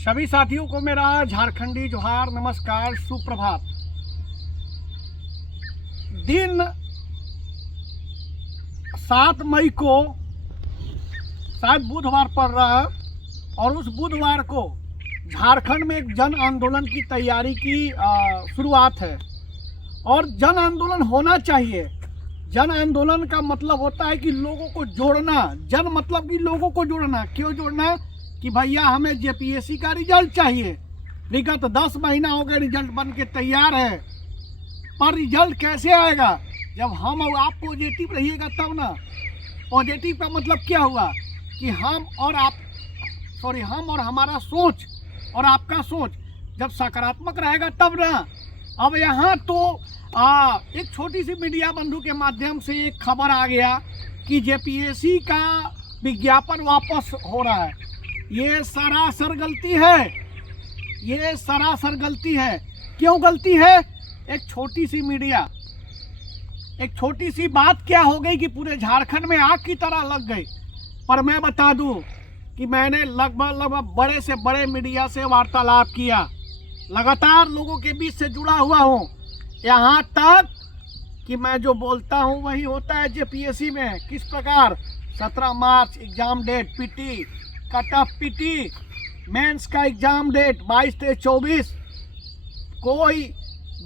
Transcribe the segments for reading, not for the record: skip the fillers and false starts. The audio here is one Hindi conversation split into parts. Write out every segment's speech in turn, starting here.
सभी साथियों को मेरा झारखंडी जोहार, नमस्कार, सुप्रभात। दिन 7 मई को शायद बुधवार पड़ रहा है और उस बुधवार को झारखंड में एक जन आंदोलन की तैयारी की शुरुआत है और जन आंदोलन होना चाहिए। जन आंदोलन का मतलब होता है कि लोगों को जोड़ना। जन मतलब कि लोगों को जोड़ना। क्यों जोड़ना? कि भैया हमें जेपीएससी का रिजल्ट चाहिए। विगत 10 महीना हो गए रिजल्ट बन के तैयार है, पर रिजल्ट कैसे आएगा? जब हम और आप पॉजिटिव रहिएगा तब ना। पॉजिटिव का मतलब क्या हुआ कि हम और हमारा सोच और आपका सोच जब सकारात्मक रहेगा तब ना। अब यहाँ तो एक छोटी सी मीडिया बंधु के माध्यम से एक खबर आ गया कि जेपीएससी का विज्ञापन वापस हो रहा है। ये सरासर गलती है। ये सरासर गलती है। क्यों गलती है? एक छोटी सी बात क्या हो गई कि पूरे झारखंड में आग की तरह लग गई। पर मैं बता दूं कि मैंने लगभग बड़े से बड़े मीडिया से वार्तालाप किया, लगातार लोगों के बीच से जुड़ा हुआ हूं, यहाँ तक कि मैं जो बोलता हूं वही होता है जेपीएससी में। किस प्रकार? 17 March exam date, PT cut off, PT mains का एग्जाम डेट 22 से 24। कोई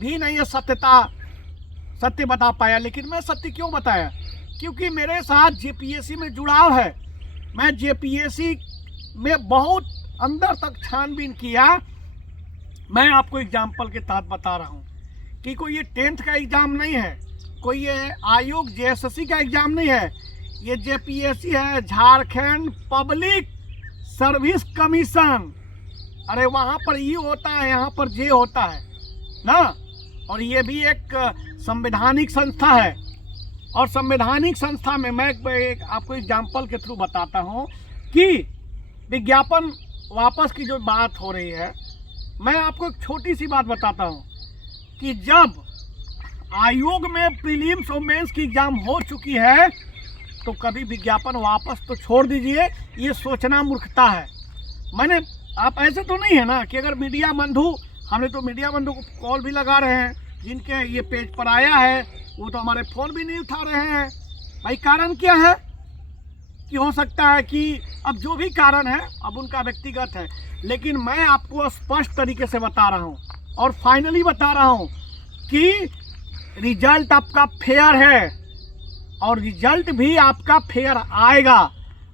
भी नहीं है सत्य बता पाया। लेकिन मैं सत्य क्यों बताया? क्योंकि मेरे साथ जेपीएससी में जुड़ाव है। मैं जेपीएससी में बहुत अंदर तक छानबीन किया। मैं आपको एग्जाम्पल के तहत बता रहा हूँ कि कोई ये 10th का एग्ज़ाम नहीं है, कोई ये आयोग जेएसएससी का एग्ज़ाम नहीं है। ये जेपीएससी है, झारखंड पब्लिक सर्विस कमीशन। अरे वहाँ पर ई होता है, यहाँ पर जे होता है ना। और ये भी एक संवैधानिक संस्था है। और संवैधानिक संस्था में मैं आपको एग्जाम्पल के थ्रू बताता हूँ कि विज्ञापन वापस की जो बात हो रही है, मैं आपको एक छोटी सी बात बताता हूँ कि जब आयोग में प्रीलिम्स और मेंस की एग्जाम हो चुकी है तो कभी विज्ञापन वापस तो छोड़ दीजिए। ये सोचना मूर्खता है। आप ऐसे तो नहीं है ना कि अगर मीडिया बंधु, हमने तो मीडिया बंधु को कॉल भी लगा रहे हैं, जिनके ये पेज पर आया है वो तो हमारे फ़ोन भी नहीं उठा रहे हैं। भाई कारण क्या है? कि हो सकता है कि अब जो भी कारण है अब उनका व्यक्तिगत है, लेकिन मैं आपको स्पष्ट तरीके से बता रहा हूँ और फाइनली बता रहा हूँ कि रिजल्ट आपका फेयर है और रिजल्ट भी आपका फेयर आएगा।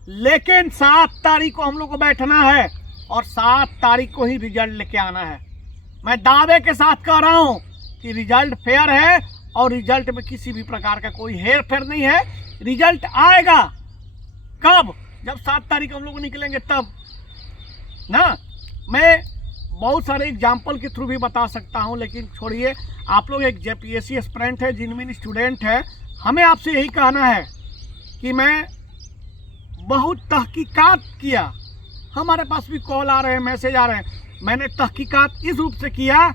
लेकिन 7 तारीख को हम लोग को बैठना है और 7 तारीख को ही रिजल्ट लेके आना है। मैं दावे के साथ कह रहा हूँ कि रिजल्ट फेयर है और रिजल्ट में किसी भी प्रकार का कोई हेर फेर नहीं है। रिजल्ट आएगा कब? जब 7 तारीख हम लोग निकलेंगे तब ना। मैं बहुत सारे एग्जाम्पल के थ्रू भी बता सकता हूं, लेकिन छोड़िए। आप लोग एक जेपीएससी एस्पिरेंट है, जिनमें स्टूडेंट है, हमें आपसे यही कहना है कि मैं बहुत तहकीकात किया। हमारे पास भी कॉल आ रहे हैं, मैसेज आ रहे हैं। मैंने तहकीकात इस रूप से किया,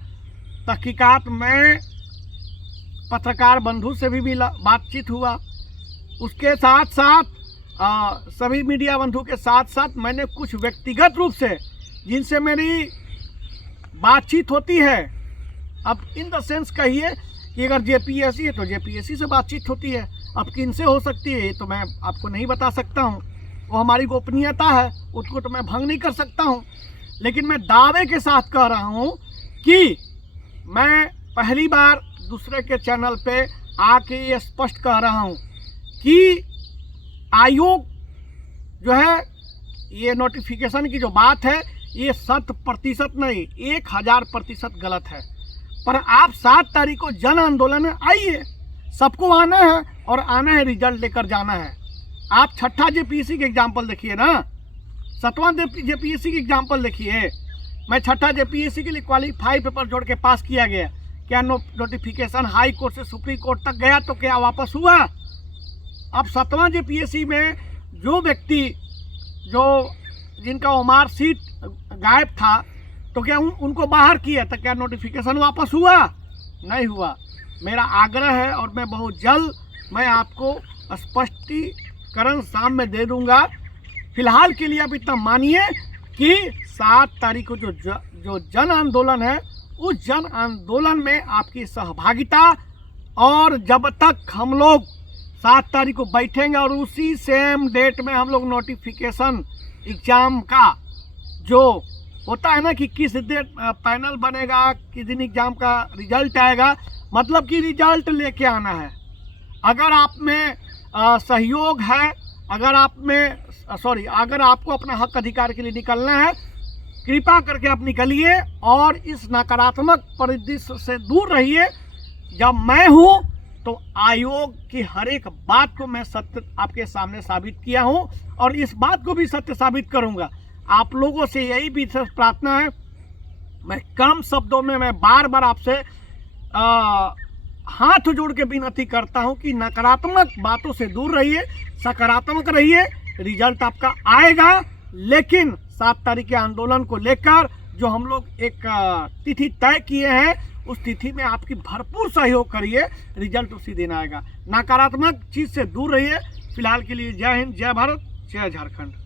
तहकीकात में पत्रकार बंधु से भी बातचीत हुआ, उसके साथ साथ सभी मीडिया बंधु के साथ साथ मैंने कुछ व्यक्तिगत रूप से जिनसे मेरी बातचीत होती है। अब इन द सेंस कहिए कि अगर जेपीएससी है तो जेपीएससी से बातचीत होती है। अब किनसे हो सकती है ये तो मैं आपको नहीं बता सकता हूँ, वो हमारी गोपनीयता है, उसको तो मैं भंग नहीं कर सकता हूँ। लेकिन मैं दावे के साथ कह रहा हूँ कि मैं पहली बार दूसरे के चैनल पे आके ये स्पष्ट कह रहा हूँ कि आयोग जो है, ये नोटिफिकेशन की जो बात है, ये 100% नहीं, 1000% गलत है। पर आप 7 तारीख को जन आंदोलन में आइए, सबको आना है और आना है, रिजल्ट लेकर जाना है। आप 6ठा जेपीएससी के एग्जाम्पल देखिए ना, 7वां जेपीएससी की एग्जाम्पल देखिए। मैं 6ठा जेपीएससी के लिए क्वालिफाई पेपर जोड़ के पास किया गया। क्या नोटिफिकेशन हाई कोर्ट से सुप्रीम कोर्ट तक गया तो क्या वापस हुआ? अब 7वां जेपीएससी में जो व्यक्ति जिनका मार्कशीट गायब था तो क्या उनको बाहर किया तो क्या नोटिफिकेशन वापस हुआ? नहीं हुआ। मेरा आग्रह है और मैं बहुत जल्द मैं आपको स्पष्टीकरण शाम में दे दूंगा। फिलहाल के लिए आप इतना मानिए कि 7 तारीख को जो जन आंदोलन है, उस जन आंदोलन में आपकी सहभागिता, और जब तक हम लोग 7 तारीख को बैठेंगे और उसी सेम डेट में हम लोग नोटिफिकेशन एग्ज़ाम का जो होता है ना कि किस डेट पैनल बनेगा, किस दिन एग्ज़ाम का रिजल्ट आएगा, मतलब कि रिजल्ट लेके आना है। अगर आप में सहयोग है, अगर आपको अपना हक अधिकार के लिए निकलना है, कृपा करके आप निकलिए और इस नकारात्मक परिदृश्य से दूर रहिए। जब मैं हूँ तो आयोग की हर एक बात को मैं सत्य आपके सामने साबित किया हूँ और इस बात को भी सत्य साबित करूँगा। आप लोगों से यही विशेष प्रार्थना है, मैं कम शब्दों में मैं बार बार आपसे हाथ जोड़ के विनती करता हूं कि नकारात्मक बातों से दूर रहिए, सकारात्मक रहिए। रिजल्ट आपका आएगा, लेकिन 7 तारीख के आंदोलन को लेकर जो हम लोग एक तिथि तय किए हैं, उस तिथि में आपकी भरपूर सहयोग करिए, रिजल्ट उसी दिन आएगा। नकारात्मक चीज़ से दूर रहिए। फिलहाल के लिए जय हिंद, जय भारत, जय झारखंड।